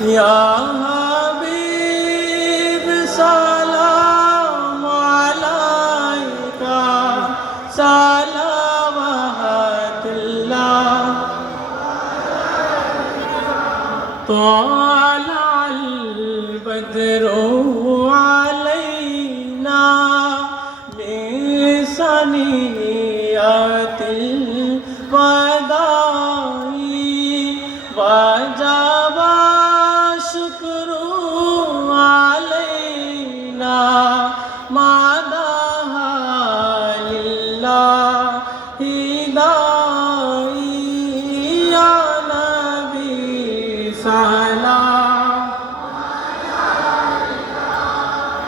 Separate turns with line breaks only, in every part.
یا حبیب سلام علیکہ صلوات اللہ طلع البدر علينا بثنيات الوداع وجب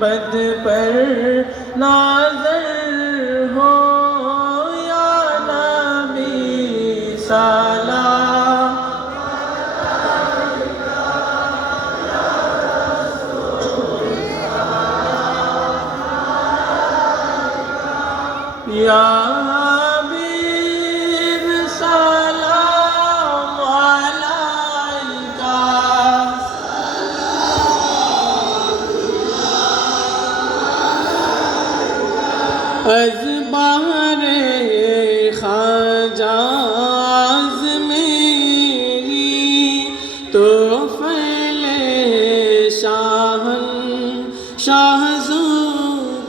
گنبد پر نازل ہو یا نبی سالہ یا از بہر خاجاز میری تو فیل شاہن شاہزو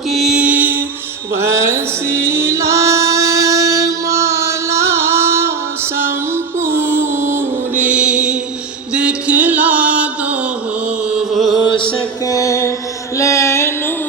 کی وسیلہ مالا سمپوری دکھلا دو شکل نوری